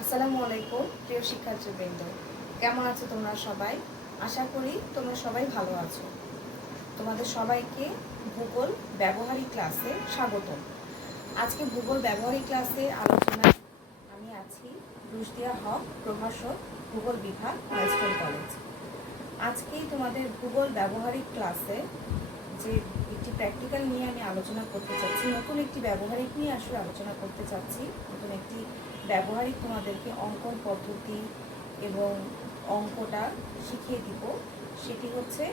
আসসালামু আলাইকুম প্রিয় শিক্ষার্থীবৃন্দ, কেমন আছো তোমরা সবাই? আশা করি তোমরা সবাই ভালো আছো। তোমাদের সবাইকে ভূগোল ব্যবহারিক ক্লাসে স্বাগতম। আজকে ভূগোল ব্যবহারিক ক্লাসে আলোচনায় আমি আছি রুশদিয়া হক, প্রভাষক, ভূগোল বিভাগ, মাইলস্টোন কলেজ। আজকেই তোমাদের ভূগোল ব্যবহারিক ক্লাসে যে একটি প্র্যাকটিক্যাল নিয়ে আমি আলোচনা করতে চাচ্ছি, নতুন একটি ব্যবহারিক নিয়ে আসলে আলোচনা করতে চাচ্ছি। নতুন একটি ব্যবহারিক তোমাদেরকে অঙ্কন পদ্ধতি এবং অঙ্কটা শিখিয়ে দিব। সেটি হচ্ছে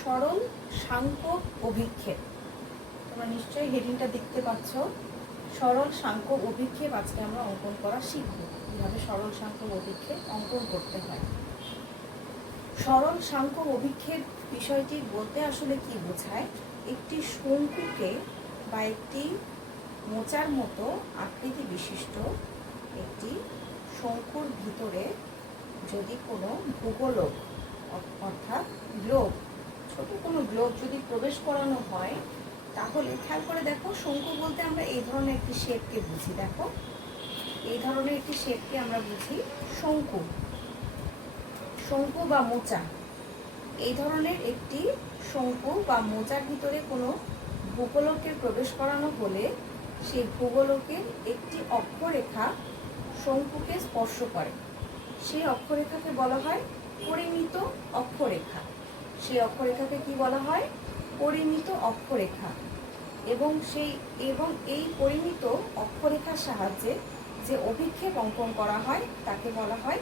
সরল সাংখ্যক অভিক্ষেপ। তোমরা নিশ্চয়ই হেডিংটা দেখতে পাচ্ছ, সরল সাংখ্যক অভিক্ষেপ। আজকে আমরা অঙ্কন করা শিখব, কীভাবে সরল সাংখ্যক অভিক্ষেপ অঙ্কন করতে হয়। সরল সাংখ্যক অভিক্ষেপ বিষয়টি বলতে আসলে কি বোঝায়? একটি শঙ্কুকে বা একটি মোচার মতো আকৃতি বিশিষ্ট একটি শঙ্কুর ভিতরে যদি কোনো ভূগোলক অর্থাৎ গ্লোব, ছোট কোনো গ্লোব যদি প্রবেশ করানো হয়, তাহলে খেয়াল করে দেখো, শঙ্কু বলতে আমরা এই ধরনের একটি শেপকে বুঝি। দেখো, এই ধরনের একটি শেপকে আমরা বুঝি শঙ্কু। শঙ্কু বা মোচা, এই ধরনের একটি শঙ্কু বা মোচার ভিতরে কোনো ভূগোলকের প্রবেশ করানো হলে সেই ভূগোলকের একটি অক্ষরেখা শঙ্কুকে স্পর্শ করে। সেই অক্ষরেখাকে বলা হয় পরিমিত অক্ষরেখা। সেই অক্ষরেখাকে কি বলা হয়? পরিমিত অক্ষরেখা। এবং এই পরিমিত অক্ষরেখার সাহায্যে যে অভিক্ষেপ অঙ্কন করা হয় তাকে বলা হয়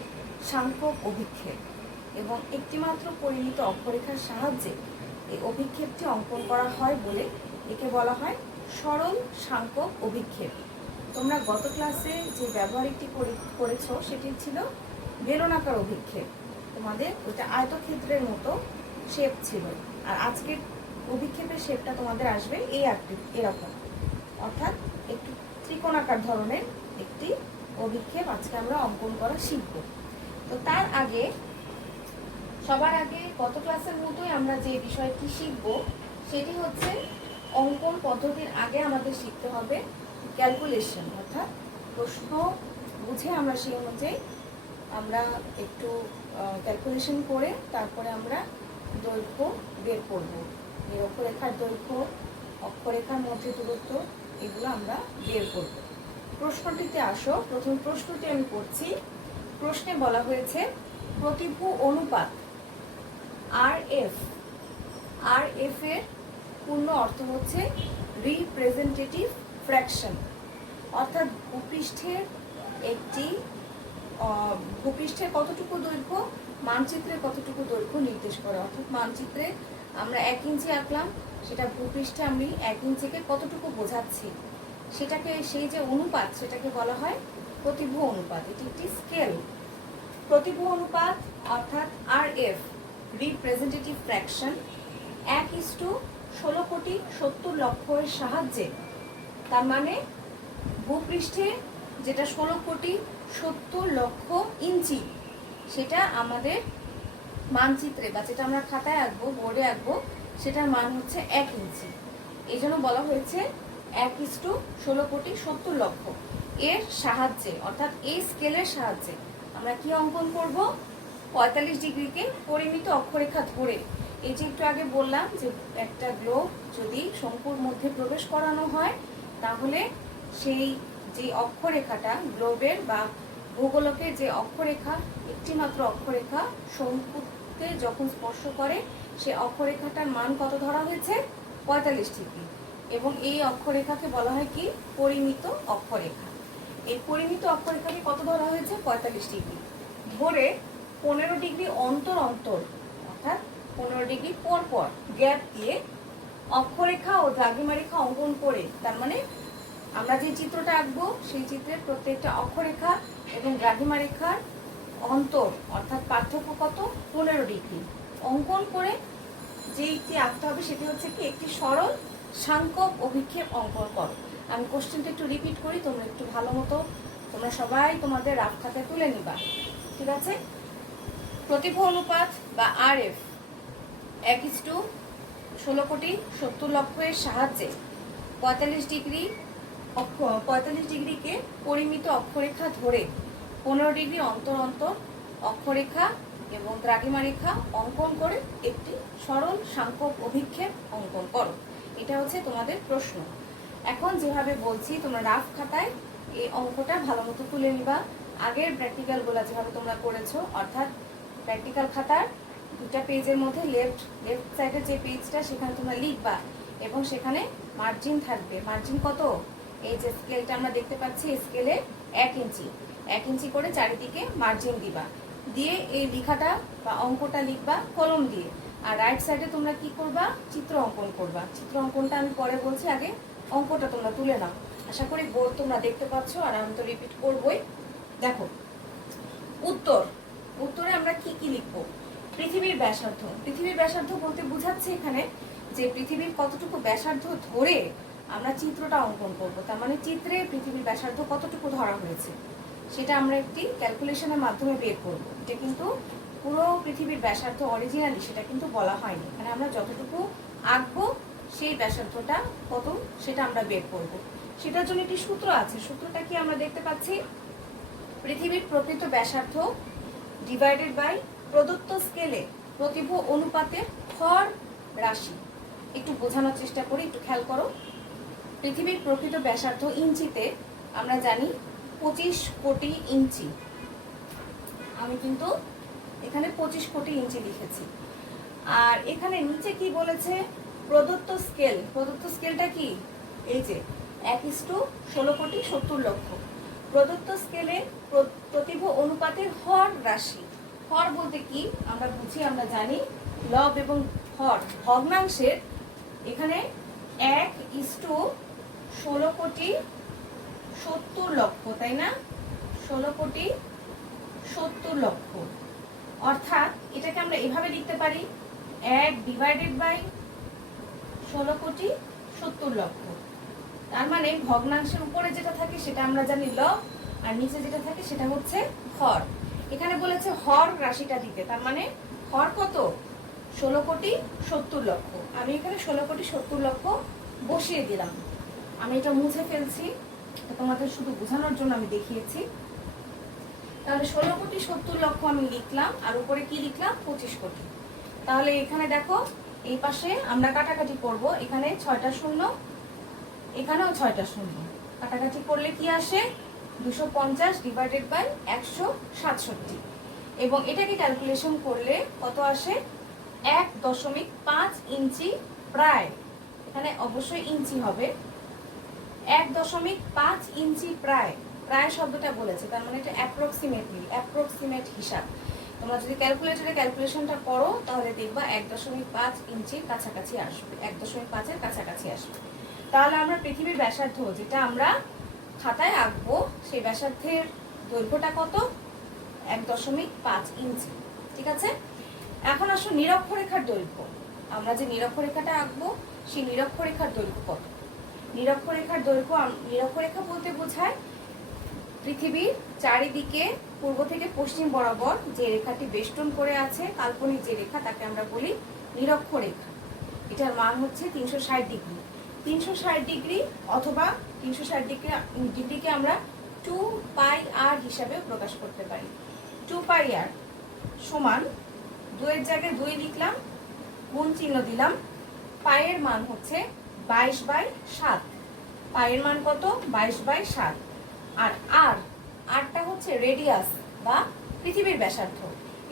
সাংখ্যক অভিক্ষেপ। এবং একটিমাত্র পরিমিত অক্ষরেখার সাহায্যে এই অভিক্ষেপটি অঙ্কন করা হয় বলে একে বলা হয় সরল সাংখ্যক অভিক্ষেপ। তোমরা গত ক্লাসে যে ব্যবহারিকটি করেছো সেটি ছিল বেলনাকার অভিক্ষেপ। তোমাদের ওইটা আয়তক্ষেত্রের মতো শেপ ছিল, আর আজকের অভিক্ষেপের শেপটা তোমাদের আসবে এই আকৃতি, এরকম, অর্থাৎ একটু ত্রিকোণাকার ধরনের একটি অভিক্ষেপ আজকে আমরা অঙ্কন করা শিখব। তো তার আগে, সবার আগে গত ক্লাসের মতোই আমরা যে বিষয়টি শিখব সেটি হচ্ছে অঙ্কন পদ্ধতির আগে আমাদের শিখতে হবে ক্যালকুলেশন, অর্থাৎ প্রশ্ন বুঝে আমরা সেই অনুযায়ী আমরা একটু ক্যালকুলেশন করে তারপরে আমরা দৈর্ঘ্য বের করব। নিরক্ষরেখার দৈর্ঘ্য, অক্ষরেখার মধ্যে দূরত্ব, এগুলো আমরা বের করব। প্রশ্নটিতে আসো। প্রথম প্রশ্নটি আমি পড়ছি। প্রশ্নে বলা হয়েছে প্রতিভু অনুপাত RF। RF এর পূর্ণ অর্থ হচ্ছে রিপ্রেজেন্টেটিভ ফ্র্যাকশন, অর্থাৎ ভূপৃষ্ঠের কতটুকু দৈর্ঘ্য মানচিত্রে কতটুকু দৈর্ঘ্য নির্দেশ করে। অর্থাৎ মানচিত্রে আমরা 1 ইঞ্চি আঁকলাম, সেটা ভূপৃষ্ঠে আমি 1 ইঞ্চিকে কতটুকু বোঝাচ্ছি সেটাকে, সেই যে অনুপাত, সেটাকে বলা হয় প্রতিভু অনুপাত। এটি একটি স্কেল। প্রতিভু অনুপাত অর্থাৎ RF, রিপ্রেজেন্টেটিভ ফ্র্যাকশন, 1:16,70,00,000 এর সাহায্যে, তার মানে ভূপৃষ্ঠে যেটা 16,70,00,000 ইঞ্চি, সেটা আমাদের মানচিত্রে বা যেটা আমরা খাতায় আঁকবো, বোর্ডে আঁকবো, সেটার মান হচ্ছে 1 ইঞ্চি। এই জন্য বলা হয়েছে 1:16,70,00,000 এর সাহায্যে, অর্থাৎ এই স্কেলের সাহায্যে আমরা কি অঙ্কন করব? 45 ডিগ্রিকে পরিমিত অক্ষরেখা ধরে, এই যে একটু আগে বললাম যে একটা গ্লোব যদি শঙ্কুর মধ্যে প্রবেশ করানো হয়, তাহলে সেই যে অক্ষরেখাটা গ্লোবের বা ভূগোলকের যে অক্ষরেখা, একটি মাত্র অক্ষরেখা শঙ্কুতে যখন স্পর্শ করে, সেই অক্ষরেখাটার মান কত ধরা হয়েছে? 45 ডিগ্রি। এবং এই অক্ষরেখাকে বলা হয় কি? পরিমিত অক্ষরেখা। এই পরিমিত অক্ষরেখাকে কত ধরা হয়েছে? 45 ডিগ্রি ধরে 15 ডিগ্রি অন্তর অন্তর, অর্থাৎ 15 ডিগ্রি পর পর গ্যাপ দিয়ে অক্ষরেখা ও দ্রাঘিমারেখা অঙ্কন করে, তার মানে আমরা যে চিত্রটা আঁকবো সেই চিত্রের প্রত্যেকটা অক্ষরেখা এবং দ্রাঘিমারেখার অন্তর, অর্থাৎ পার্থক্য কত? 15 ডিগ্রি অঙ্কন করে যেটি আঁকতে হবে সেটি হচ্ছে কি? একটি সরল সাংখ্যক অভিক্ষেপ অঙ্কন করো। আমি কোশ্চেনটা একটু রিপিট করি, তোমরা একটু ভালো মতো তোমরা সবাই তোমাদের রাফ খাতায় তুলে নিবা, ঠিক আছে? প্রতিভু অনুপাত বা RF 1:16,70,00,000 এর সাহায্যে 45 ডিগ্রিকে পরিমিত অক্ষরেখা ধরে 15 ডিগ্রি অন্তর অন্তর অক্ষরেখা এবং দ্রাঘিমা রেখা অঙ্কন করে একটি সরল সাংখ্যক অভিক্ষেপ অঙ্কন করো। এটা হচ্ছে তোমাদের প্রশ্ন। এখন যেভাবে বলছি তোমরা রাফ খাতায় এই অঙ্কটা ভালো মতো তুলে নিবা। আগের প্র্যাকটিক্যালগুলো যেভাবে তোমরা করেছো, অর্থাৎ প্র্যাকটিক্যাল খাতার দুটা পেজের মধ্যে লেফট সাইডের যে পেজটা সেখানে তোমরা লিখবা এবং সেখানে মার্জিন থাকবে। মার্জিন কত? এই যে স্কেলটা আমরা দেখতে পাচ্ছি, স্কেলে 1 ইঞ্চি 1 ইঞ্চি করে চারিদিকে মার্জিন দিবা, দিয়ে এই লেখাটা বা অঙ্কটা লিখবা কলম দিয়ে। আর রাইট সাইডে তোমরা কি করবা? চিত্র অঙ্কন করবা। চিত্র অঙ্কনটা আমি পরে বলছি, আগে অঙ্কটা তোমরা তুলে নাও। আশা করি বোর্ড তোমরা দেখতে পাচ্ছ, আর আমি তো রিপিট করবই। দেখো উত্তরে আমরা কি কি লিখবো? পৃথিবীর ব্যাসার্ধ। পৃথিবীর ব্যাসার্ধ বলতে বোঝাচ্ছে এখানে যে পৃথিবীর কতটুকু ব্যাসার্ধ ধরে আমরা চিত্রটা অঙ্কন করব। তার মানে চিত্রে পৃথিবীর ব্যাসার্ধ কতটুকু ধরা হয়েছে সেটা আমরা একটি ক্যালকুলেশনের মাধ্যমে বের করব। এটা কিন্তু পুরো পৃথিবীর ব্যাসার্ধ অরিজিনালি সেটা কিন্তু বলা হয়নি, মানে আমরা যতটুকু আঁকবো সেই ব্যাসার্ধটা কত সেটা আমরা বের করব। সেটার জন্য একটি সূত্র আছে। সূত্রটা কি আমরা দেখতে পাচ্ছি? পৃথিবীর প্রকৃত ব্যাসার্ধ ডিভাইডেড বাই প্রদত্ত স্কেলে প্রতিভ অনুপাতের হর রাশি। একটু বোঝানোর চেষ্টা করি, একটু খেয়াল করো। পৃথিবীর প্রকৃত ব্যাসার্ধ ইঞ্চিতে আমরা জানি 25 কোটি ইঞ্চি। আমি কিন্তু এখানে 25 কোটি ইঞ্চি লিখেছি। আর এখানে নিচে কি বলেছে? প্রদত্ত স্কেল। প্রদত্ত স্কেলটা কি? এই যে 1:16 কোটি 70 লক্ষ। প্রদত্ত স্কেলে প্রতিভ অনুপাতের হর রাশি। হর বলতে কি আমরা বুঝি, আমরা জানি লব এবং হর ভগ্নাংশের। এখানে 1:16 কোটি 70 লক্ষ, তাই না? 16 কোটি 70 লক্ষ। অর্থাৎ এটাকে আমরা এভাবে লিখতে পারি 1 ডিভাইডেড বাই 16 কোটি 70 লক্ষ। তার মানে ভগ্নাংশের উপরে যেটা থাকে সেটা আমরা জানি লব, আর নিচে যেটা থাকে সেটা হচ্ছে হর। এখানে বলেছে হর রাশিটা দিতে, তার মানে হর কত? 16 কোটি 70 লক্ষ। আমি এখানে 16 কোটি 70 লক্ষ বসিয়ে দিলাম। আমি এটা মুছে ফেলছি, তোমাদের শুধু বোঝানোর জন্য আমি দেখিয়েছি। তাহলে 16 কোটি 70 লক্ষ আমি লিখলাম, আর উপরে কি লিখলাম? 25 কোটি। তাহলে এখানে দেখো এই পাশে আমরা কাটাকাটি করব। এখানে 6টা শূন্য, এখানেও 6টা শূন্য। কাটাকাটি করলে কি আসে? 250 ডিভাইডেড বাই 167। এবং এটাকে ক্যালকুলেশন করলে কত আসে? 1.5 ইঞ্চি প্রায়। এখানে অবশ্যই ইঞ্চি হবে। 1.5 ইঞ্চি প্রায়। প্রায় শব্দটা বলেছে, তার মানে এটা অ্যাপ্রক্সিমেট হিসাব। তোমরা যদি ক্যালকুলেটরে ক্যালকুলেশনটা করো তাহলে দেখবা 1.5 ইঞ্চির কাছাকাছি আসবে, 1.5-এর কাছাকাছি আসবে। তাহলে আমরা পৃথিবীর ব্যাসার্ধ যেটা আমরা খাতায় আঁকবো সেই ব্যাসার্ধের দৈর্ঘ্যটা কত? 1.5 ইঞ্চি। ঠিক আছে, এখন আসো নিরক্ষরেখার দৈর্ঘ্য। আমরা যে নিরক্ষরেখাটা আঁকবো সেই নিরক্ষরেখার দৈর্ঘ্য কত? নিরক্ষরেখা বলতে বোঝায় পৃথিবীর চারিদিকে পূর্ব থেকে পশ্চিম বরাবর যে রেখাটি বেষ্টন করে আছে, কাল্পনিক যে রেখা, তাকে আমরা বলি নিরক্ষরেখা। এটার মান হচ্ছে 360 ডিগ্রি। 360 ডিগ্রি অথবা 360 ডিগ্রিকে আমরা 2πr হিসাবে প্রকাশ করতে পারি। 2πr সমান 2 এর জায়গায় 2 লিখলাম, গুণ চিহ্ন দিলাম। পায়ের মান হচ্ছে 22/7। পায়ের মান কত? 22/7। আর আরটা হচ্ছে রেডিয়াস বা পৃথিবীর ব্যাসার্ধ।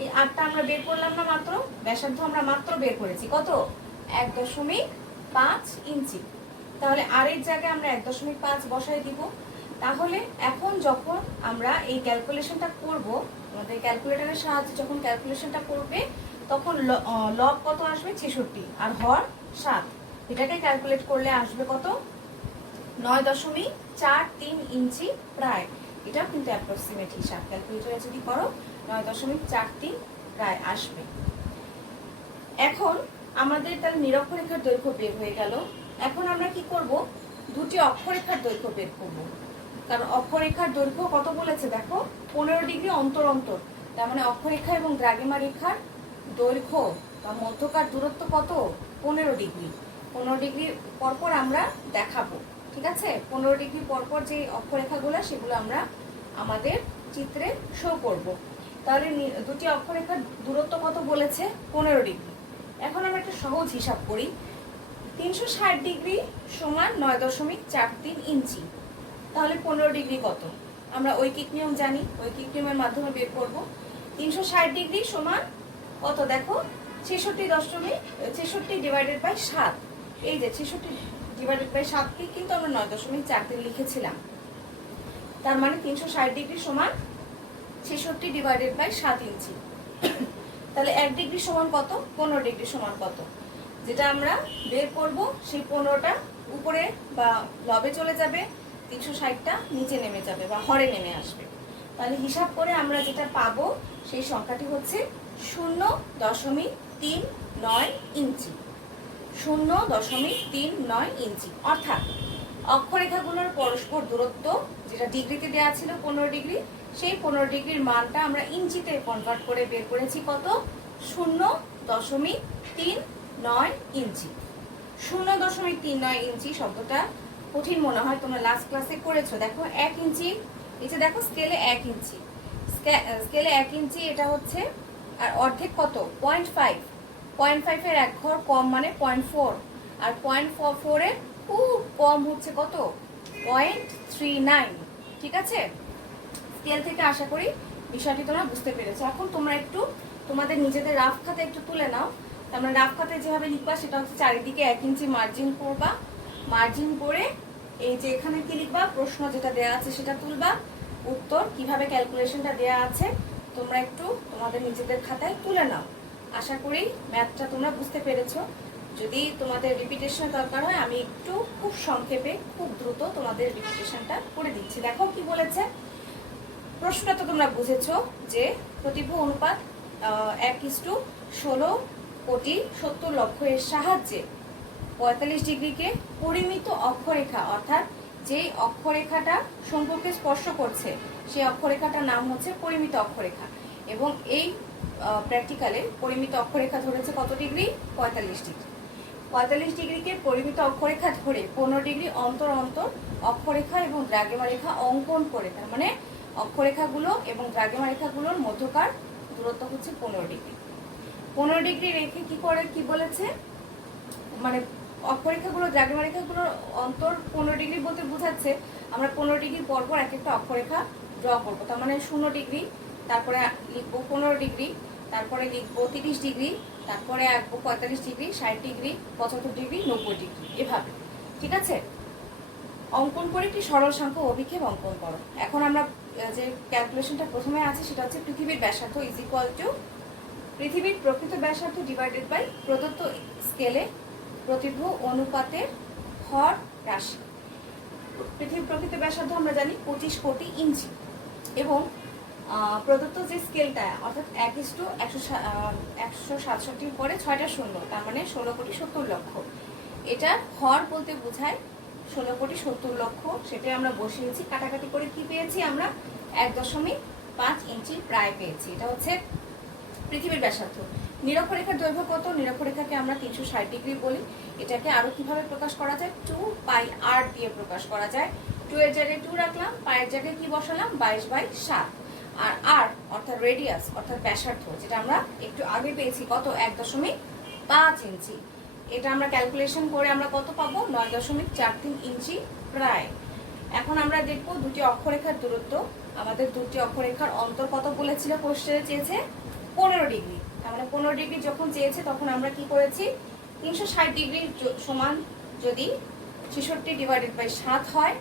এই আরটা আমরা বের করলাম না মাত্র, ব্যাসার্ধ আমরা মাত্র বের করেছি কত? 1.5 ইঞ্চি। তাহলে আর এর জায়গায় আমরা 1.5 বসাই দিব। তাহলে এখন যখন আমরা এই ক্যালকুলেশনটা করব, আমাদের ক্যালকুলেটরের সাহায্যে যখন ক্যালকুলেশনটা করবে তখন লব কত আসবে? 66 আর হর 7। এটাকে ক্যালকুলেট করলে আসবে কত? 9.43 ইঞ্চি প্রায়। এটা কিন্তু অ্যাপ্রক্সিমেট হিসাব, ক্যালকুলেটরে যদি করো 9.43 প্রায় আসবে। এখন আমাদের তাহলে নিরক্ষরেখার দৈর্ঘ্য বের হয়ে গেল। এখন আমরা কি করব? দুটি অক্ষরেখার দৈর্ঘ্য বের করব। কারণ অক্ষরেখার দৈর্ঘ্য কত বলেছে দেখো, 15 ডিগ্রি অন্তর অন্তর। তার মানে অক্ষরেখা এবং দ্রাঘিমা রেখার দৈর্ঘ্য বা মধ্যকার দূরত্ব কত? 15 ডিগ্রি। 15 ডিগ্রি পরপর আমরা দেখাবো। ঠিক আছে, 15 ডিগ্রি পরপর যে অক্ষরেখাগুলো সেগুলো আমরা আমাদের চিত্রে শো করব। তাহলে দুটি অক্ষরেখার দূরত্ব কত বলেছে? 15 ডিগ্রি। এখন আমরা একটা সহজ হিসাব করি। 360 ডিগ্রি সমান 9.43 ইঞ্চি। তাহলে 15 ডিগ্রি কত? আমরা ঐকিক নিয়ম জানি, ঐকিক নিয়মের মাধ্যমে বের করব। 360 ডিগ্রি সমান কত দেখো? 66 ডিভাইডেড বাই 7। এই যে 66 ডিভাইডেড বাই 7কে কিন্তু আমরা 9.43 লিখেছিলাম। তার মানে 360 ডিগ্রি সমান 66 ডিভাইডেড বাই 7 ইঞ্চি। তাহলে 1 ডিগ্রি সমান কত? 15 ডিগ্রি সমান কত? যেটা আমরা বের করব সেই 15টা উপরে বা লবে চলে যাবে, 360টা নিচে নেমে যাবে বা হরে নেমে আসবে। তাহলে হিসাব করে আমরা যেটা পাবো সেই সংখ্যাটি হচ্ছে 0.39 ইঞ্চি। 0.39 ইঞ্চি। অর্থাৎ অক্ষরেখাগুলোর পরস্পর দূরত্ব যেটা ডিগ্রিতে দেওয়া ছিল 15 ডিগ্রি, সেই 15 ডিগ্রির মানটা আমরা ইঞ্চিতে কনভার্ট করে বের করেছি কত? 0.39 ইঞ্চি। 0.39 ইঞ্চি শব্দটা কঠিন মনে হয়, তোমরা লাস্ট ক্লাসে করেছো। দেখো 1 ইঞ্চি, এই যে দেখো স্কেলে 1 ইঞ্চি, স্কেলে 1 ইঞ্চি এটা হচ্ছে, আর অর্ধেক কত? 0.5। 0.5 এর এক ঘর কম মানে 0.4, আর 0.4 এর খুব কম হচ্ছে কত? 0.39। ঠিক আছে, স্কেল থেকে আশা করি বিষয়টি তোমরা বুঝতে পেরেছো। এখন তোমরা একটু তোমাদের নিজেদের রাফ খাতা একটু তুলে নাও। তোমরা রাফ খাতায় যেভাবে লিখবা সেটা হচ্ছে চারিদিকে 1 ইঞ্চি মার্জিন করবা। মার্জিন করে এই যে এখানে কি লিখবা? প্রশ্ন যেটা দেয়া আছে সেটা তুলবা, উত্তর কিভাবে ক্যালকুলেশনটা দেয়া আছে তোমরা একটু তোমাদের নিজেদের খাতায় তুলে নাও। আশা করি ম্যাথটা তোমরা বুঝতে পেরেছো। যদি তোমাদের রিপিটেশন দরকার হয় আমি একটু খুব সংক্ষেপে খুব দ্রুত তোমাদের রিপিটেশনটা করে দিচ্ছি। দেখো কি বলেছে প্রশ্নটা তো তোমরা বুঝেছো যে প্রতিভু অনুপাত 1:16 কোটি 70 লক্ষ এর সাহায্যে 45 ডিগ্রিকে পরিমিত অক্ষরেখা, অর্থাৎ যেই অক্ষরেখাটা শঙ্কুকে স্পর্শ করছে সেই অক্ষরেখাটার নাম হচ্ছে পরিমিত অক্ষরেখা। এবং এই প্র্যাকটিক্যালে পরিমিত অক্ষরেখা ধরেছে কত ডিগ্রি? 45 ডিগ্রি। 45 ডিগ্রিকে পরিমিত অক্ষরেখা ধরে 15 ডিগ্রি অন্তর অন্তর অক্ষরেখা এবং দ্রাঘিমা রেখা অঙ্কন করে, তার মানে অক্ষরেখাগুলো এবং দ্রাঘিমা রেখাগুলোর মধ্যকার দূরত্ব হচ্ছে 15 ডিগ্রি। 15 ডিগ্রি রেখে কি করে কি বলেছে, মানে অক্ষরেখাগুলো দ্রাঘিমা রেখাগুলোর অন্তর 15 ডিগ্রি বলতে বোঝাচ্ছে আমরা 15 ডিগ্রি পরপর এক একটা অক্ষরেখা ড্র করবো। তার মানে 0 ডিগ্রি, তারপরে লিখবো 15 ডিগ্রি, তারপরে লিখবো 30 ডিগ্রি, তারপরে আঁকবো 45 ডিগ্রি, 60 ডিগ্রি, 75 ডিগ্রি, 90 ডিগ্রি, এভাবে। ঠিক আছে, অঙ্কন করে একটি সরল সংখ্যা অভিক্ষেপ অঙ্কন করো। এখন আমরা যে ক্যালকুলেশনটা প্রথমে আছে সেটা হচ্ছে পৃথিবীর ব্যাসার্ধ ইজ ইকুয়াল টু পৃথিবীর প্রকৃত ব্যাসার্ধ ডিভাইডেড বাই প্রদত্ত স্কেলে প্রতিভু অনুপাতের হর রাশি। পৃথিবীর প্রকৃত ব্যাসার্ধ আমরা জানি 25 কোটি ইঞ্চি, এবং প্রদত্ত যে স্কেলটা অর্থাৎ 1:167 পরে 6টা শূন্য, তার মানে 16 কোটি 70 লক্ষ। এটা হর বলতে বোঝায় 16 কোটি 70 লক্ষ। সেটাই আমরা বসিয়েছি, কাটাকাটি করে কি পেয়েছি আমরা? 1.5 ইঞ্চি প্রায় পেয়েছি। এটা হচ্ছে পৃথিবীর ব্যাসার্ধ। নিরক্ষরেখার দৈর্ঘ্য কত? নিরক্ষরেখাকে আমরা 360 ডিগ্রি বলি। এটাকে আরো কিভাবে প্রকাশ করা যায়? 2πr দিয়ে প্রকাশ করা যায়। 2 এর জায়গায় 2 রাখলাম, পায়ের জায়গায় কি বসালাম? 22/7। আর আর অর্থাৎ রেডিয়াস অর্থাৎ ব্যাসার্ধ, যেটা আমরা একটু আগে পেয়েছি কত? 1.5 ইঞ্চি। এটা আমরা ক্যালকুলেশন করে আমরা কত পাবো? 9.43 ইঞ্চি প্রায়। এখন আমরা দেখবো দুটি অক্ষরেখার দূরত্ব। আমাদের দুটি অক্ষরেখার অন্তর কত বলেছিল? কোশ্চেনে চেয়েছে 15 ডিগ্রি। তার মানে 15 ডিগ্রি যখন চেয়েছে তখন আমরা কি করেছি? 360 ডিগ্রি সমান যদি 66 ডিভাইডেড বাই 7 হয়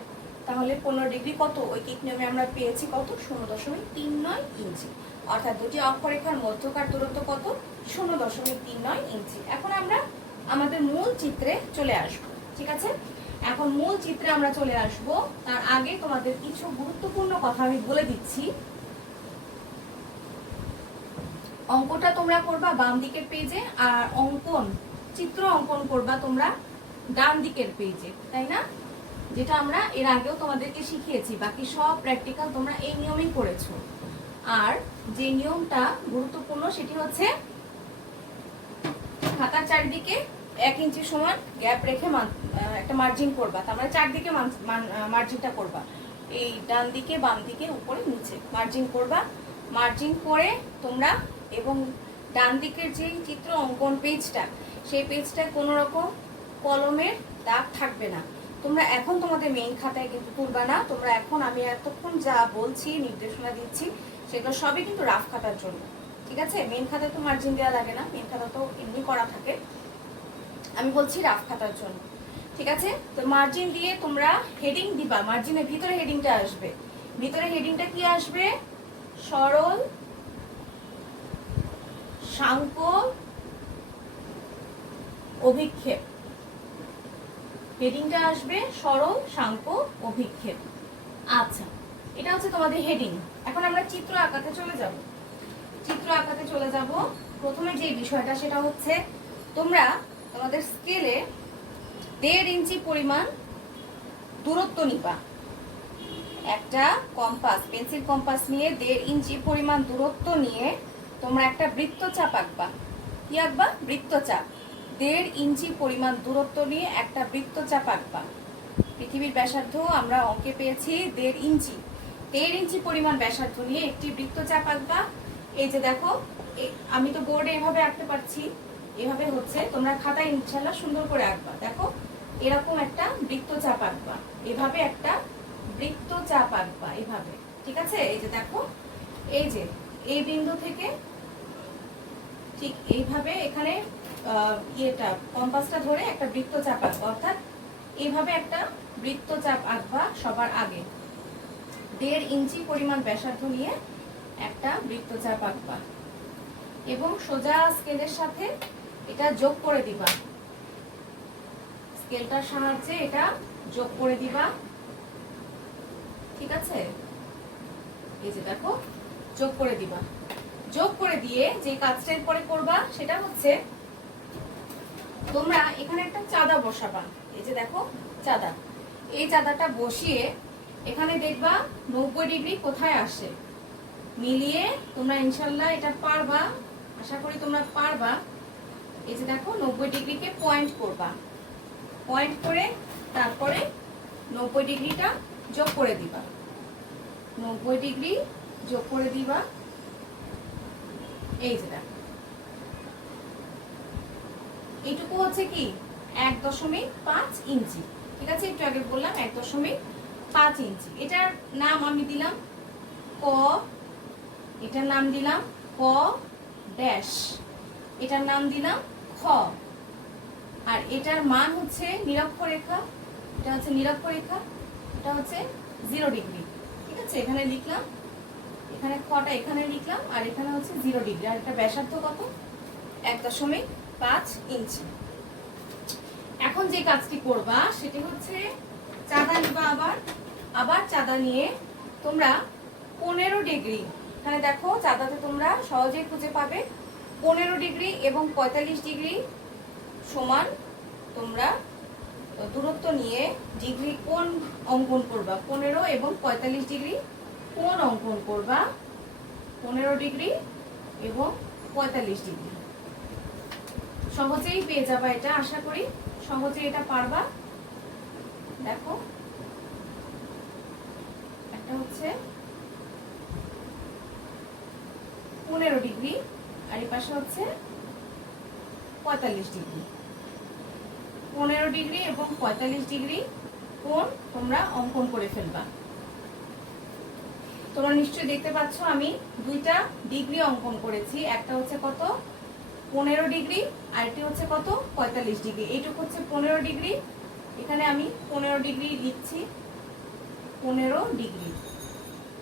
তাহলে 15 ডিগ্রি কত? ঐকিক নিয়মে আমরা পেয়েছি কত? 0.39 ইঞ্চি। অর্থাৎ দুটি অক্ষরেখার মধ্যকার দূরত্ব কত? 0.39 ইঞ্চি। এখন আমরা আমাদের মূল চিত্রে চলে আসব। ঠিক আছে, এখন মূল চিত্রে আমরা চলে আসব। তার আগে তোমাদের কিছু গুরুত্বপূর্ণ কথা আমি বলে দিচ্ছি। অঙ্কটা তোমরা করবা বাম দিকের পেজে, আর চিত্র অঙ্কন করবা তোমরা ডান দিকের পেজে, তাই না? যেটা আমরা এর আগেও তোমাদেরকে শিখিয়েছি। বাকি সব প্র্যাকটিক্যাল তোমরা এই নিয়মেই করেছো। আর যে নিয়মটা গুরুত্বপূর্ণ সেটি হচ্ছে খাতার চারিদিকে 1 ইঞ্চি সমান গ্যাপ রেখে একটা মার্জিন করবা। তার মানে চারদিকে মার্জিনটা করবা। এই ডান দিকে বাম দিকে উপরে নিচে মার্জিন করবা। মার্জিন করে তোমরা এবং ডান দিকের যে চিত্র অঙ্কন পেজটা, সেই পেজটায় কোনো রকম কলমের দাগ থাকবে না। তোমরা এখন তোমাদের মেইন খাতায় কিন্তু তুলবা না। তোমরা এখন আমি এতক্ষণ যা বলছি, নির্দেশনা দিচ্ছি, সেগুলো সবই কিন্তু রাফ খাতার জন্য, ঠিক আছে? মেইন খাতায় তো মার্জিন দেওয়া লাগে না, মেইন খাতা তো এমনি করা থাকে। আমি বলছি রাফ খাতার জন্য, ঠিক আছে? তো মার্জিন দিয়ে তোমরা হেডিং দিবা। মার্জিনের ভিতরে হেডিংটা আসবে। ভিতরে হেডিংটা কি আসবে? সরল সাঙ্ক অভিক্ষেপ। হেডিংটা আসবে সরল সাঙ্ক অভিক্ষেপ। আচ্ছা, এটা হচ্ছে তোমাদের হেডিং। এখন আমরা চিত্র আঁকাতে চলে যাব। চিত্র আঁকাতে চলে যাব। প্রথমে যে বিষয়টা সেটা হচ্ছে তোমরা তোমাদের স্কেলে 1.5 ইঞ্চি পরিমাণ দূরত্ব নিবা। একটা কম্পাস, পেন্সিল কম্পাস নিয়ে 1.5 ইঞ্চি পরিমাণ দূরত্ব নিয়ে তোমরা একটা বৃত্তচাপ আঁকবা। কি আঁকবা? বৃত্তচাপ। 1.5 ইঞ্চি পরিমাণ দূরত্ব নিয়ে একটা বৃত্তচাপ আঁকবা। পৃথিবীর ব্যাসার্ধ আমরা অঙ্কে পেয়েছি 1.5 ইঞ্চি। 1.5 ইঞ্চি পরিমাণ ব্যাসার্ধ নিয়ে একটি বৃত্তচাপ আঁকবা। এই যে দেখো, আমি তো বোর্ডে এভাবে আঁকতে পারছি, এভাবে হচ্ছে। তোমরা খাতায় ইনশাআল্লাহ সুন্দর করে আঁকবা। দেখো, এরকম একটা বৃত্তচাপ আঁকবা, এভাবে একটা বৃত্তচাপ আঁকবা, এভাবে, ঠিক আছে? এই যে দেখো, এই যে এই বিন্দু থেকে ঠিক এইভাবে এখানে ইয়েটা কম্পাসটা ধরে একটা বৃত্তচাপ আঁকবা, অর্থাৎ এইভাবে একটা বৃত্তচাপ আঁকবা সবার আগে। 1.5 ইঞ্চি পরিমাণ ব্যাসার্ধ নিয়ে একটা বৃত্তচাপ আঁকবা এবং সোজা স্কেলের সাথে এটা যোগ করে দিবা। স্কেলটার সাহায্যে এটা যোগ করে দিবা, ঠিক আছে? এই যে দেখো, যোগ করে দিবা। যোগ করে দিয়ে যে কাজটা পরে করবা সেটা হচ্ছে তোমরা এখানে একটা চাঁদা বসাবা। এই যে দেখো চাঁদা, এই চাঁদাটা বসিয়ে এখানে দেখবা 90 ডিগ্রি কোথায় আসে, মিলিয়ে তোমরা ইনশাল্লাহ এটা পারবা, আশা করি তোমরা পারবা। এই যে দেখো 90 ডিগ্রিকে পয়েন্ট করবা, পয়েন্ট করে তারপরে 90 ডিগ্রিটা যোগ করে দিবা। 90 ডিগ্রি যোগ করে দিবা। এই যে দেখো, এইটুকু হচ্ছে কি 1.5 ইঞ্চি, ঠিক আছে? একটু আগে বললাম 1.5 ইঞ্চি। এটার নাম আমি দিলাম ক, এটার নাম দিলাম ক ড্যাশ, এটার নাম দিলাম খ। আর এটার মান হচ্ছে নিরক্ষরেখা, এটা হচ্ছে নিরক্ষরেখা, এটা হচ্ছে 0 ডিগ্রি, ঠিক আছে? এখানে লিখলাম, এখানে খটা এখানে লিখলাম, আর এখানে হচ্ছে 0 ডিগ্রি। আর এটা ব্যাসার্ধ কত? 1.5 ইঞ্চি। এখন যে কাজটি করবা সেটি হচ্ছে চাঁদা নিবা। আবার চাঁদা নিয়ে তোমরা 15 ডিগ্রি, এখানে দেখো চাঁদাতে তোমরা সহজেই খুঁজে পাবে 15 ডিগ্রি এবং 45 ডিগ্রি সমান তোমরা দূরত্ব নিয়ে ডিগ্রি কোণ অঙ্কন করবা। 15 এবং 45 ডিগ্রি কোণ অঙ্কন করবা। 15 ডিগ্রি এবং 45 ডিগ্রি। সহজেই পেয়ে যাবা এটা, আশা করি সহজে এটা পারবা। দেখো, একটা হচ্ছে 15 ডিগ্রি আর এই পাশে হচ্ছে 45 ডিগ্রি। 15 ডিগ্রি এবং 45 ডিগ্রি কোণ তোমরা অঙ্কন করে ফেলবা। তোমরা নিশ্চয়ই দেখতে পাচ্ছ আমি দুইটা ডিগ্রি অঙ্কন করেছি। একটা হচ্ছে কত? 15 ডিগ্রি, আরেকটি হচ্ছে কত? 45 ডিগ্রি। এইটুকু হচ্ছে 15 ডিগ্রি, এখানে আমি 15 ডিগ্রি লিখছি, 15 ডিগ্রি।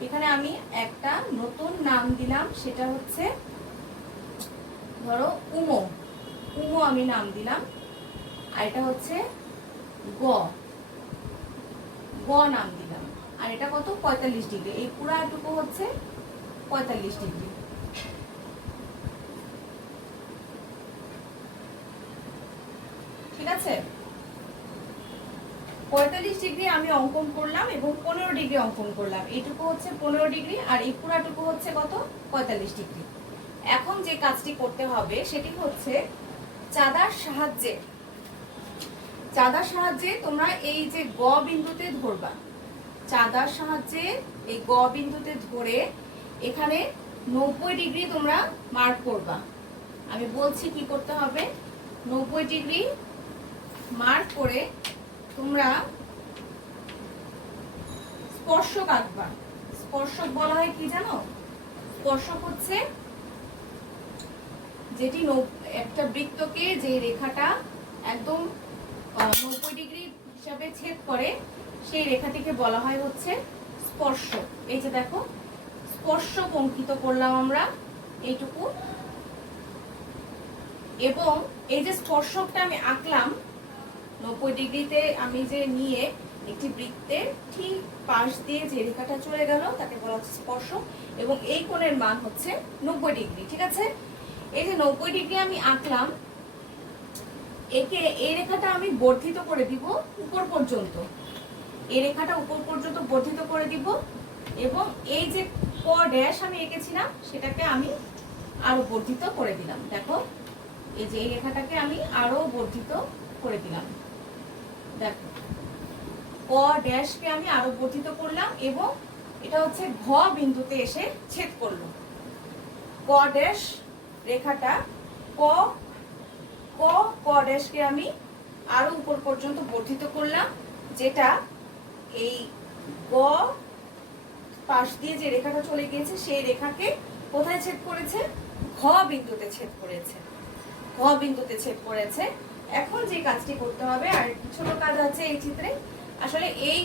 এখানে আমি একটা নতুন নাম দিলাম, সেটা হচ্ছে ধরো উমো, উমো আমি নাম দিলাম। আর এটা হচ্ছে গ, গ নাম দিলাম। আর এটা কত? 45 ডিগ্রি। এই পুরাটুকু হচ্ছে 45 ডিগ্রি, ঠিক আছে? 45 ডিগ্রি আমি অঙ্কন করলাম এবং 15 ডিগ্রি অঙ্কন করলাম। এইটুকু হচ্ছে 15 ডিগ্রি আর এই পুরাটুকু হচ্ছে কত? 45 ডিগ্রি। এখন যে কাজটি করতে হবে সেটি হচ্ছে চাঁদার সাহায্যে তোমরা এই যে গ বিন্দুতে ধরবা, চাঁদার সাহায্যে এই গ বিন্দুতে ধরে এখানে 90 ডিগ্রি তোমরা মার্ক করবা। আমি বলছি কি করতে হবে। 90 ডিগ্রি মার্ক করে তোমরা স্পর্শক আঁকবা। স্পর্শক বলা হয় কি জানো? স্পর্শক হচ্ছে যেটি একটা বৃত্তকে যে রেখাটা একদম 90 ডিগ্রি হিসাবে ছেদ করে সেই রেখাটিকে বলা হয় হচ্ছে স্পর্শক। এই যে দেখো স্পর্শক অঙ্কিত করলাম আমরা এইটুকু, এবং এই যে স্পর্শকটা আমি আঁকলাম 90 ডিগ্রিতে আমি যে নিয়ে একটি বৃত্তের ঠিক পাশ দিয়ে যে রেখাটা চলে গেল তাকে বলা হচ্ছে স্পর্শক, এবং এই কোণের মান হচ্ছে 90 ডিগ্রি। ঠিক আছে, এই যে 90 ডিগ্রি আমি আঁকলাম, একে এই রেখাটা আমি বর্ধিত করে দিব উপর পর্যন্ত। এই রেখাটা উপর পর্যন্ত বর্ধিত করে দিব, এবং এই যে ক ড্যাশ আমি এঁকেছিলাম সেটাকে আমি আরো বর্ধিত করে দিলাম। দেখো এই যে এই রেখাটাকে আমি আরো বর্ধিত করে দিলাম। দেখো ক ড্যাশকে আমি আরো বর্ধিত করলাম, এবং এটা হচ্ছে ঘ বিন্দুতে এসে ছেদ করলো। ক ড্যাশ রেখাটা ক ক ক ড্যাশকে আমি আরো উপর পর্যন্ত বর্ধিত করলাম, যেটা এই গ পাশ দিয়ে যে রেখাটা চলে গিয়েছে সেই রেখাকে কোথায় ছেদ করেছে? ঘ বিন্দুতে ছেদ করেছে। ঘ বিন্দুতে ছেদ করেছে। এখন যে কাজটি করতে হবে, আর একটি ছোট কাজ আছে এই চিত্রে। আসলে এই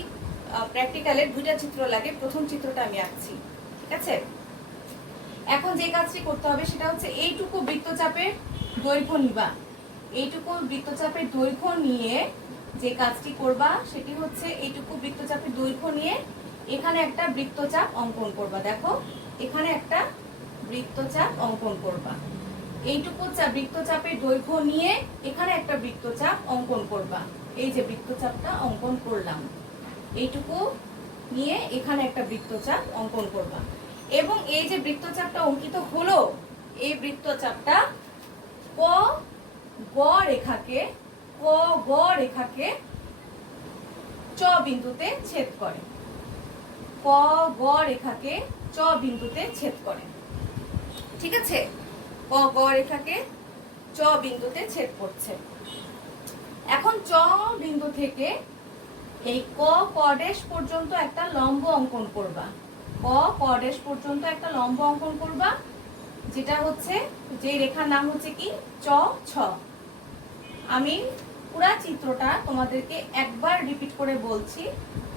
প্র্যাকটিক্যালের দুইটা চিত্র লাগে, প্রথম চিত্রটা আমি আঁকছি। ঠিক আছে, এখন যে কাজটি করতে হবে সেটা হচ্ছে এইটুকু বৃত্তচাপের দৈর্ঘ্য নিবা। এইটুকু বৃত্তচাপের দৈর্ঘ্য নিয়ে যে কাজটি করবা সেটি হচ্ছে এইটুকু বৃত্তচাপের দৈর্ঘ্য নিয়ে এখানে একটা বৃত্তচাপ অঙ্কন করবা। দেখো এখানে একটা বৃত্তচাপ অঙ্কন করবা। এইটুকু বৃত্তচাপের দৈর্ঘ্য নিয়ে এখানে একটা বৃত্তচাপ অঙ্কন করবা। এই যে বৃত্তচাপটা অঙ্কন করলাম, এইটুকু নিয়ে এখানে একটা বৃত্তচাপ অঙ্কন করবা, এবং এই যে বৃত্তচাপটা অঙ্কিত হলো এই বৃত্তচাপটা ক গ রেখাকে চ বিন্দুতে ছেদ করে। ক গ রেখাকে চ বিন্দুতে ছেদ করে। ঠিক আছে, ক গ রেখাকে চ বিন্দুতে ছেদ করছে। এখন চ বিন্দু থেকে এই ক ড্যাশ পর্যন্ত একটা লম্ব অঙ্কন করবা। ক ড্যাশ পর্যন্ত একটা লম্ব অঙ্কন করবা, যেটা হচ্ছে যে রেখার নাম হচ্ছে কি চ ছ। আমি পুরা চিত্রটা তোমাদেরকে একবার রিপিট করে বলছি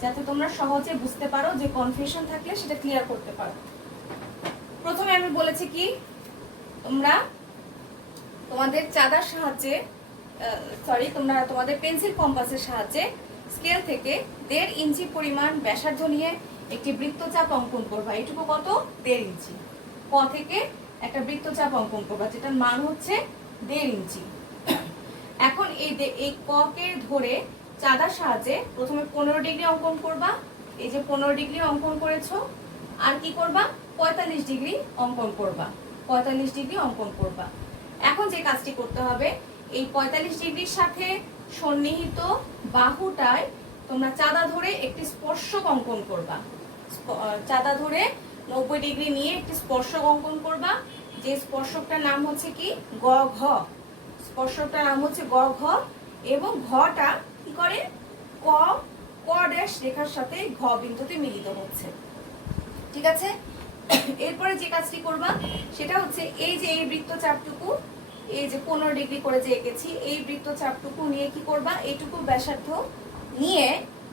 যাতে তোমরা সহজে বুঝতে পারো, যে কনফিউশন থাকলে সেটা ক্লিয়ার করতে পারো। প্রথমে আমি বলেছি কি, তোমরা তোমাদের চাঁদার সাহায্যে তোমরা তোমাদের পেন্সিল কম্পাসের সাহায্যে স্কেল থেকে 1.5 ইঞ্চি পরিমাণ ব্যাসার্ধ নিয়ে একটি বৃত্তচাপ অঙ্কন করবা। এটুকু কত? 1.5 ইঞ্চি। ক থেকে একটা বৃত্তচাপ অঙ্কন করবা যেটার মান হচ্ছে 1.5 ইঞ্চি। এখন এই ক কে ধরে চাঁদার সাহায্যে প্রথমে 15 ডিগ্রি অঙ্কন করবা। এই যে 15 ডিগ্রি অঙ্কন করেছো, আর কি করবা? 45 ডিগ্রি অঙ্কন করবা। 45 ডিগ্রি অঙ্কন করবা। এখন যে কাজটি করতে হবে, এই 45 ডিগ্রির সাথে সন্নিহিত বাহুটায় তোমরা চাঁদা ধরে একটি স্পর্শক অঙ্কন করবা। চাঁদা ধরে 90 ডিগ্রি নিয়ে একটি স্পর্শক অঙ্কন করবা, যে স্পর্শকটার নাম হচ্ছে কি গ ঘ। স্পর্শকটার নাম হচ্ছে গ ঘ, এবং ঘটা কি করে ক ড্যাশ রেখার সাথে ঘ বিন্দুতে মিলিত হচ্ছে। ঠিক আছে, এরপরে যে কাজটি করবা সেটা হচ্ছে এই যে এই বৃত্তচাপটুকু, এই যে 15 ডিগ্রি করে যে এঁকেছি এই বৃত্তচাপটুকু নিয়ে কি করবা, এইটুকু ব্যাসার্ধ নিয়ে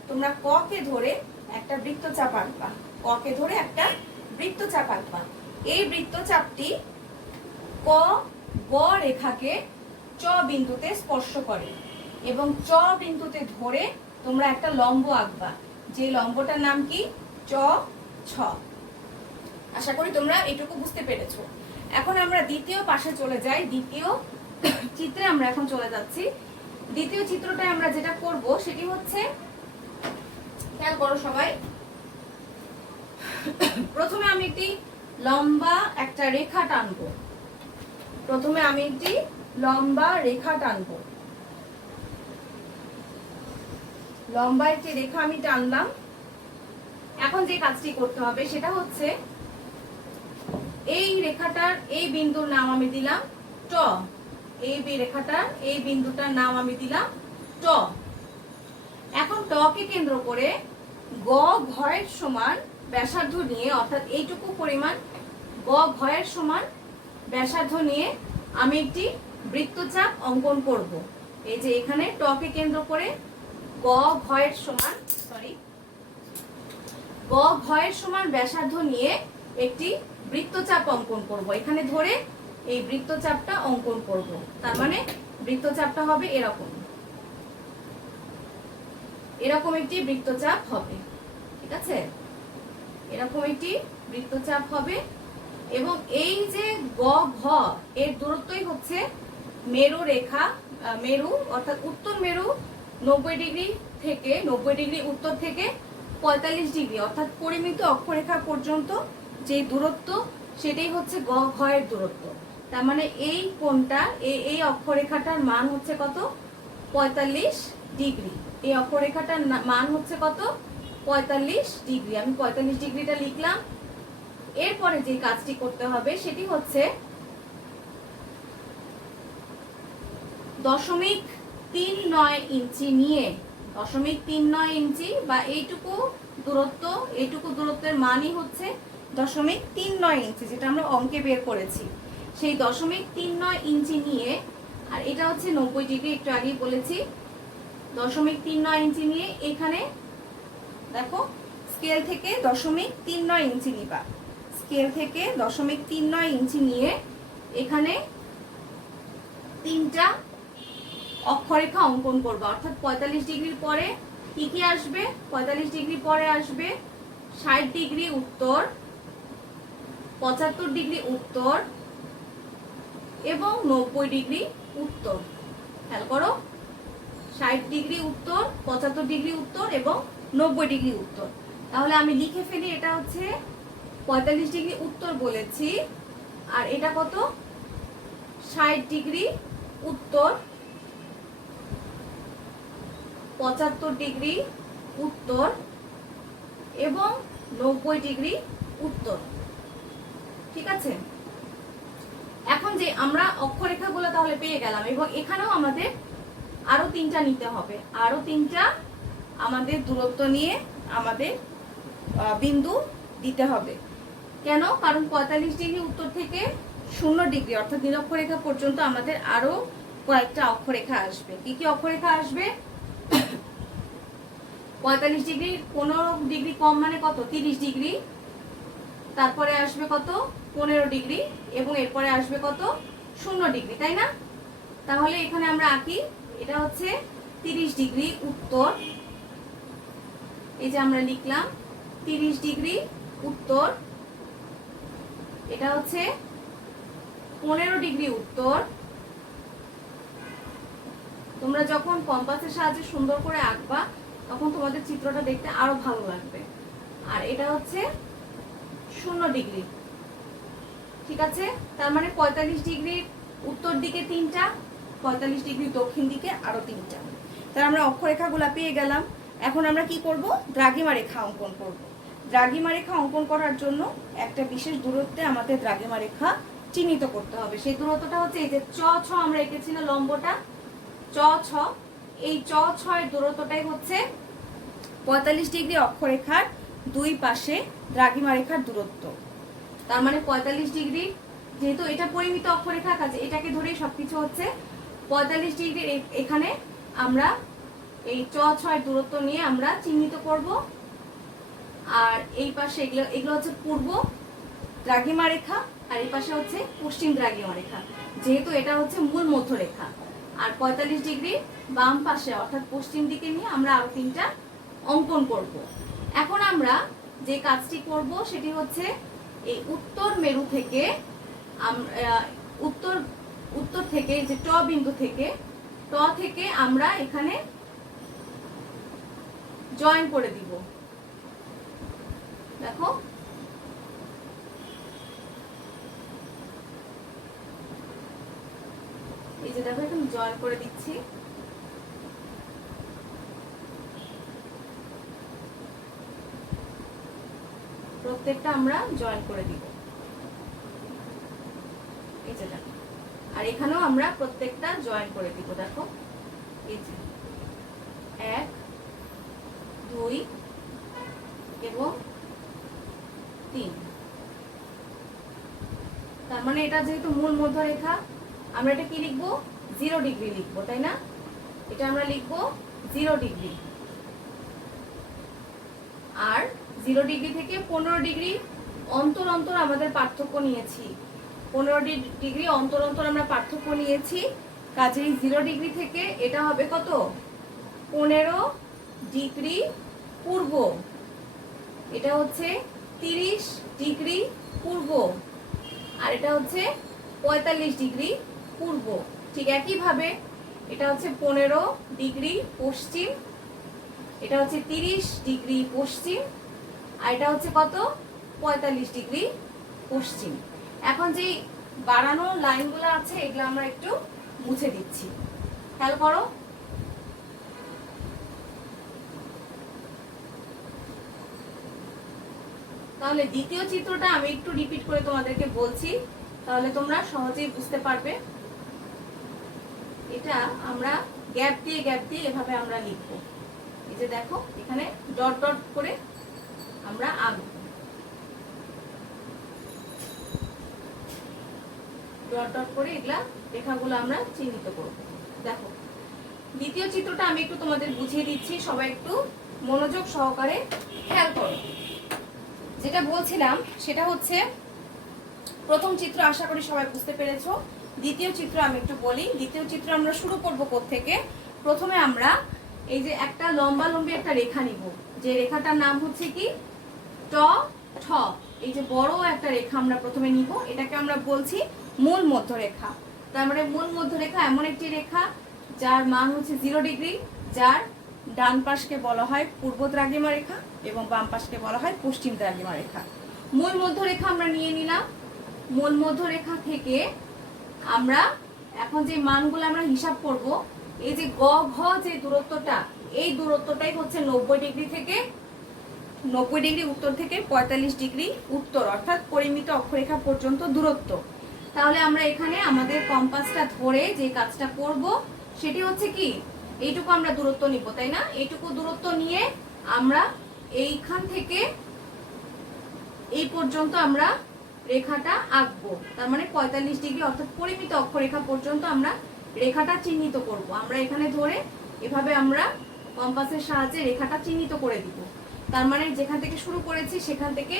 তোমরা ক কে ধরে একটা বৃত্তচাপ আঁকবা। ক কে ধরে একটা বৃত্তচাপ আঁকবা। এই বৃত্তচাপটি ক গ রেখাকে চ বিন্দুতে স্পর্শ করে, এবং চ বিন্দুতে ধরে তোমরা একটা লম্ব আঁকবা, যে লম্বটার নাম কি চ ছ। আশা করি তোমরা এটুকু বুঝতে পেরেছো। এখন আমরা দ্বিতীয় পাশে চলে যাই। দ্বিতীয় চিত্রে আমরা এখন চলে যাচ্ছি। দ্বিতীয় চিত্রটায় আমরা যেটা করব সেটি হচ্ছে, খেয়াল করো সবাই, প্রথমে আমি একটি লম্বা একটা রেখা টানবো। প্রথমে আমি একটি লম্বা রেখা টানবো। লম্বা একটি রেখা আমি টানলাম। এখন যে কাজটি করতে হবে সেটা হচ্ছে এই রেখাটার এই বিন্দুর নাম আমি দিলাম ট। এই রেখাটার এই বিন্দুটার নাম আমি দিলাম ট। এখন ট কে কেন্দ্র করে গ ঘয়ের সমান ব্যাসার্ধ নিয়ে, অর্থাৎ এইটুকু পরিমাণ গ ঘয়ের সমান ব্যাসার্ধ নিয়ে আমি একটি বৃত্তচাপ অঙ্কন করব। এই যে এখানে ট কে কেন্দ্র করে গ ঘয়ের সমান গ ঘয়ের সমান ব্যাসার্ধ নিয়ে একটি বৃত্তচাপ অঙ্কন করব। এখানে ধরে এই বৃত্তচাপটা অঙ্কন করব। তার মানে বৃত্তচাপটা হবে এরকম, এরকম একটি বৃত্তচাপ হবে। ঠিক আছে, এরকম একটি বৃত্তচাপ হবে এবং এই যে গ ঘ এর দূরত্বই হচ্ছে মেরু রেখা, মেরু অর্থাৎ উত্তর মেরু 90 ডিগ্রি থেকে 90 ডিগ্রি উত্তর থেকে 45 ডিগ্রি অর্থাৎ পরিমিত অক্ষরেখা পর্যন্ত যে দূরত্ব সেটাই হচ্ছে গ ঘ এর দূরত্ব। তার মানে এই কোণটা এই অক্ষরেখাটার মান হচ্ছে কত? 45 ডিগ্রি। এই অক্ষরেখাটার মান হচ্ছে কত? 45 ডিগ্রি। আমি 45 ডিগ্রিটা লিখলাম। এরপরে যে কাজটি করতে হবে সেটি হচ্ছে 0.39 ইঞ্চি নিয়ে 0.39 ইঞ্চি বা এইটুকু দূরত্বের মানই হচ্ছে 0.39 ইঞ্চি, যেটা আমরা অঙ্কে বের করেছি। সেই 0.39 ইঞ্চি নিয়ে, আর এটা হচ্ছে 90 ডিগ্রি, একটু আগেই বলেছি। 0.39 ইঞ্চি নিয়ে এখানে দেখো স্কেল থেকে 0.39 ইঞ্চি নিবা। স্কেল থেকে 0.39 ইঞ্চি নিয়ে এখানে তিনটা অক্ষরেখা অঙ্কন করবো। অর্থাৎ 45 ডিগ্রির পরে কি কি আসবে? 45 ডিগ্রি পরে আসবে 60 ডিগ্রি উত্তর, 75 ডিগ্রি উত্তর এবং 90 ডিগ্রি উত্তর। খেয়াল করো, 60 ডিগ্রি উত্তর, 75 ডিগ্রি উত্তর এবং 90 ডিগ্রি উত্তর। তাহলে আমি লিখে ফেলি, এটা হচ্ছে 45 ডিগ্রি উত্তর বলেছি, আর এটা কত? 60 ডিগ্রি উত্তর, 75 ডিগ্রি উত্তর এবং 90 ডিগ্রি উত্তর। ঠিক আছে, এখন যে আমরা অক্ষরেখাগুলো তাহলে পেয়ে গেলাম এবং এখানেও আমাদের আরো তিনটা নিতে হবে। আরো তিনটা আমাদের দূরত্ব নিয়ে আমাদের বিন্দু দিতে হবে। কেন? কারণ 45 ডিগ্রি উত্তর থেকে 0 ডিগ্রি অর্থাৎ নিরক্ষরেখা পর্যন্ত আমাদের আরো কয়েকটা অক্ষরেখা আসবে। কি কি অক্ষরেখা আসবে? 45 ডিগ্রি 15 ডিগ্রি কম মানে কত? 30 ডিগ্রি। তারপরে আসবে কত? 15 ডিগ্রি এবং এরপরে আসবে কত? 0 ডিগ্রি, তাই না? তাহলে এখানে আমরা আঁকি, এটা হচ্ছে 30 ডিগ্রি উত্তর। এই যে আমরা লিখলাম 30 ডিগ্রি উত্তর। এটা হচ্ছে 15 ডিগ্রি উত্তর। তোমরা যখন কম্পাসের সাহায্যে সুন্দর করে আঁকবা তখন তোমাদের চিত্রটা দেখতে আরো ভালো লাগবে। আর এটা হচ্ছে 0 ডিগ্রি। ঠিক আছে, তার মানে 45 ডিগ্রি উত্তর দিকে তিনটা, 45 ডিগ্রি দক্ষিণ দিকে আরো তিনটা। তাহলে আমরা অক্ষরেখাগুলো পেয়ে গেলাম। এখন আমরা কি করব? দ্রাঘিমা রেখা অঙ্কন করব। দ্রাঘিমা রেখা অঙ্কন করার জন্য একটা বিশেষ দূরত্বে আমাদের দ্রাঘিমা রেখা চিহ্নিত করতে হবে। সেই দূরত্বটা হচ্ছে এই যে চ ছ আমরা এঁকেছি না লম্বটা, চ ছ, এই চ ছ এর দূরত্বটাই হচ্ছে 45 ডিগ্রি অক্ষরেখার দুই পাশে দ্রাঘিমা রেখার দূরত্ব। তার মানে 45 ডিগ্রি, যেহেতু এটা পরিমিত অক্ষরেখা কাছে এটাকে ধরেই সবকিছু হচ্ছে 45 ডিগ্রি। এখানে আমরা এই চ ছ এর দূরত্ব নিয়ে আমরা চিহ্নিত করব। আর এই পাশে এগুলো হচ্ছে পূর্ব দ্রাঘিমা রেখা, আর এই পাশে হচ্ছে পশ্চিম দ্রাঘিমা রেখা, যেহেতু এটা হচ্ছে মূল মধ্যরেখা। আর 45 ডিগ্রি বাম পাশে অর্থাৎ পশ্চিম দিকে নিয়ে আমরা আরো তিনটা অঙ্কন করব। এখন আমরা যে কাজটি করব সেটি হচ্ছে এই উত্তর মেরু থেকে উত্তর থেকে যে ট বিন্দু থেকে আমরা এখানে জয়েন করে দিব। দেখো, এই যে দেখো এখানে জয়েন করে দিচ্ছি। প্রত্যেকটা আমরা জয়েন করে দিব, এই যে দেখো। আর এখানেও আমরা প্রত্যেকটা জয়েন করে দিব, দেখো এই যে 1 2 এবং 3। তার মানে এটা যেহেতু মূল মধ্যরেখা, আমরা এটা কি লিখবো, 0 ডিগ্রি লিখবো, তাই না? এটা আমরা লিখবো 0 ডিগ্রি। আর 0 ডিগ্রি থেকে 15 ডিগ্রি অন্তর অন্তর আমাদের পার্থক্য নিয়েছি, 15 ডিগ্রি অন্তর অন্তর আমরা পার্থক্য নিয়েছি। কাজেই 0 ডিগ্রি থেকে এটা হবে কত, 15 ডিগ্রি পূর্ব। এটা হচ্ছে 30 ডিগ্রি পূর্ব, আর এটা হচ্ছে 45 ডিগ্রি পূর্ব। ঠিক একইভাবে এটা হচ্ছে 15 ডিগ্রি পশ্চিম, এটা হচ্ছে 30 ডিগ্রি পশ্চিম, আর এটা হচ্ছে কত, 45 ডিগ্রি পশ্চিম। এখন যে বাড়ানো লাইনগুলো আছে এগুলো আমরা একটু মুছে দিচ্ছি, খেয়াল করো। তাহলে দ্বিতীয় চিত্রটা আমি একটু রিপিট করে তোমাদেরকে বলছি, তাহলে তোমরা সহজেই বুঝতে পারবে। এটা আমরা গ্যাপ দিয়ে এভাবে আমরা লিখবো। এই যে দেখো এখানে ডট ডট করে আমরা আঁকবো, ডট ডট করে এগুলা রেখাগুলো আমরা চিহ্নিত করব। দেখো দ্বিতীয় চিত্রটা আমি একটু তোমাদের বুঝিয়ে দিচ্ছি, সবাই একটু মনোযোগ সহকারে খেয়াল করো। যেটা বলছিলাম সেটা হচ্ছে প্রথম চিত্র আশা করি সবাই বুঝতে পেরেছো। দ্বিতীয় চিত্র আমি একটু বলি। দ্বিতীয় চিত্র আমরা শুরু করব কোত্থেকে। প্রথমে আমরা এই যে একটা লম্বা লম্বি একটা রেখা নিব, যে রেখাটার নাম হচ্ছে কি ট ঠ। এই যে বড় একটা রেখা আমরা প্রথমে নিব, এটাকে আমরা বলছি মূল মধ্যরেখা। তার মানে মূল মধ্যরেখা এমন একটি রেখা যার মান হচ্ছে 0 ডিগ্রি, যার ডান পাশকে বলা হয় পূর্ব দ্রাঘিমা রেখা এবং বাম পাশকে বলা হয় পশ্চিম দ্রাঘিমা রেখা। মূল মধ্যরেখা আমরা নিয়ে নিলাম। মূল মধ্যরেখা থেকে আমরা এখন যে মানগুলো আমরা হিসাব করব, এই যে গ ঘ যে দূরত্বটা, এই দূরত্বটাই হচ্ছে 90 ডিগ্রি থেকে 90 ডিগ্রি উত্তর থেকে 45 ডিগ্রি উত্তর, অর্থাৎ পরিমিত অক্ষরেখা পর্যন্ত দূরত্ব। তাহলে আমরা এখানে আমাদের কম্পাসটা ধরে যে কাজটা করব সেটি হচ্ছে কি, এইটুকু আমরা দূরত্ব নিব, তাই না? এইটুকু দূরত্ব নিয়ে আমরা এইখান থেকে এই পর্যন্ত আমরা রেখাটা আঁকবো। তার মানে 45 ডিগ্রি অর্থাৎ পরিমিত অক্ষরেখা পর্যন্ত আমরা রেখাটা চিহ্নিত করব। আমরা এখানে ধরে এভাবে আমরা কম্পাসের সাহায্যে রেখাটা চিহ্নিত করে দিব। তার মানে যেখান থেকে শুরু করেছি সেখান থেকে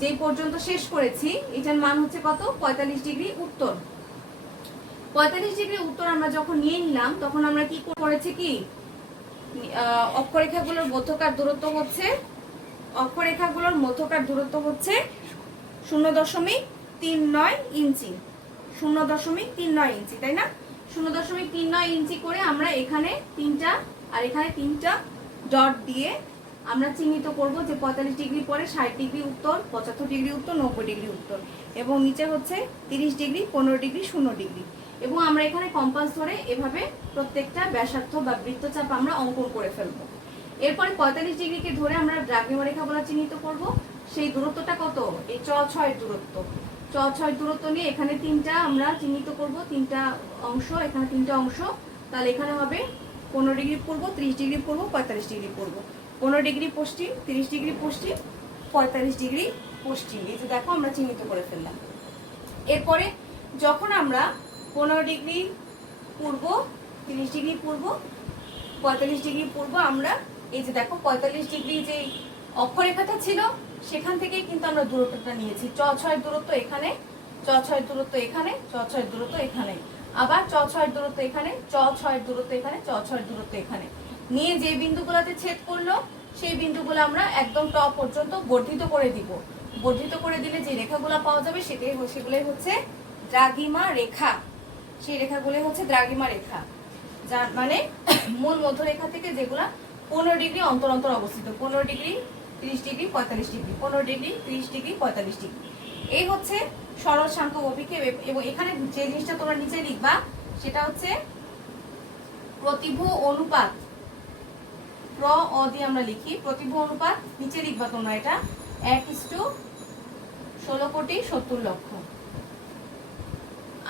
যেই পর্যন্ত শেষ করেছি এটার মান হচ্ছে কত, 45 ডিগ্রি উত্তর। 45 ডিগ্রি উত্তর আমরা যখন নিয়ে নিলাম তখন আমরা কি করেছি, কি অক্ষরেখাগুলোর মধ্যকার দূরত্ব হচ্ছে, অক্ষরেখাগুলোর মধ্যকার দূরত্ব হচ্ছে 0.39 ইঞ্চি, 0.39 ইঞ্চি, তাই না? 0.39 ইঞ্চি করে আমরা এখানে তিনটা আর এখানে তিনটা ডট দিয়ে আমরা চিহ্নিত করব যে 45 ডিগ্রি পরে 60 ডিগ্রি উত্তর, 75 ডিগ্রি উত্তর, 90 ডিগ্রি উত্তর, এবং নিচে হচ্ছে 30 ডিগ্রি, 15 ডিগ্রি, 0 ডিগ্রি। এবং আমরা এখানে কম্পাস ধরে এভাবে প্রত্যেকটা ব্যাসার্ধ বা বৃত্তচাপ আমরা অঙ্কন করে ফেলবো। এরপরে 45 ডিগ্রিকে ধরে আমরা দ্রাঘিমা রেখাগুলো চিহ্নিত করব। সেই দূরত্বটা কত, এই চ6 দূরত্ব, চ6 দূরত্ব নিয়ে এখানে তিনটা আমরা চিহ্নিত করব, তিনটা অংশ, এখানে তিনটা অংশ। তাহলে এখানে হবে 15 ডিগ্রি পূর্ব, 30 ডিগ্রি পূর্ব, 45 ডিগ্রি পূর্ব, 15 ডিগ্রি পশ্চিম, 30 ডিগ্রি পশ্চিম, 45 ডিগ্রি পশ্চিম। এই যে দেখো আমরা চিহ্নিত করে ফেললাম। এরপরে যখন আমরা 15 ডিগ্রি পূর্ব, 30 ডিগ্রি পূর্ব, 45 ডিগ্রি পূর্ব, আমরা এই যে দেখো 45 ডিগ্রি যে অক্ষরেখাটা ছিল সেখান থেকে কিন্তু আমরা দূরত্বটা নিয়েছি। চ6 দূরত্ব এখানে, চ6 দূরত্ব এখানে, চ6 দূরত্ব এখানে, আবার চ6 দূরত্ব এখানে, চ6 দূরত্ব এখানে, চ6 দূরত্ব এখানে নিয়ে যে বিন্দুগুলোতে ছেদ করলো সেই বিন্দুগুলো আমরা একদম টপ পর্যন্ত বর্ধিত করে দিব। বর্ধিত করে দিলে যে রেখাগুলো পাওয়া যাবে সেগুলোই হচ্ছে দ্রাঘিমা রেখা। সেই রেখাগুলোই হচ্ছে দ্রাঘিমা রেখা, যার মানে মূল মধ্যরেখা থেকে যেগুলা 15 ডিগ্রি অন্তর অন্তর অবস্থিত, 15 degree, 30 degree, 45 degree, 15 degree, 30 degree, 45 degree. এই হচ্ছে সরল সাংখ্যক অভিক্ষেপ। এবং এখানে যে জিনিসটা তোমরা নিচে লিখবা সেটা হচ্ছে প্রতিভু অনুপাত। প্র অ দিয়ে আমরা লিখি প্রতিভু অনুপাত, নিচে লিখবা তোমরা এটা 1:16,70,00,000।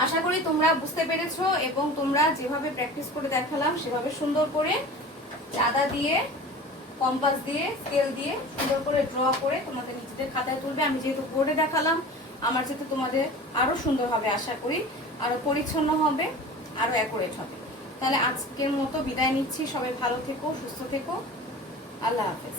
আশা করি তোমরা বুঝতে পেরেছো এবং তোমরা যেভাবে প্র্যাকটিস করে দেখালাম সেভাবে সুন্দর করে চাঁদা দিয়ে, কম্পাস দিয়ে, স্কেল দিয়ে সুন্দর করে ড্র করে তোমাদের নিজেদের খাতায় তুলবে। আমি যেহেতু বোর্ডে দেখালাম, আমার যেহেতু তোমাদের আরো সুন্দর হবে, আশা করি আরো পরিচ্ছন্ন হবে, আরো অ্যাকুরেট হবে। তাহলে আজকের মতো বিদায় নিচ্ছি। সবাই ভালো থেকো, সুস্থ থেকো। আল্লাহ হাফেজ।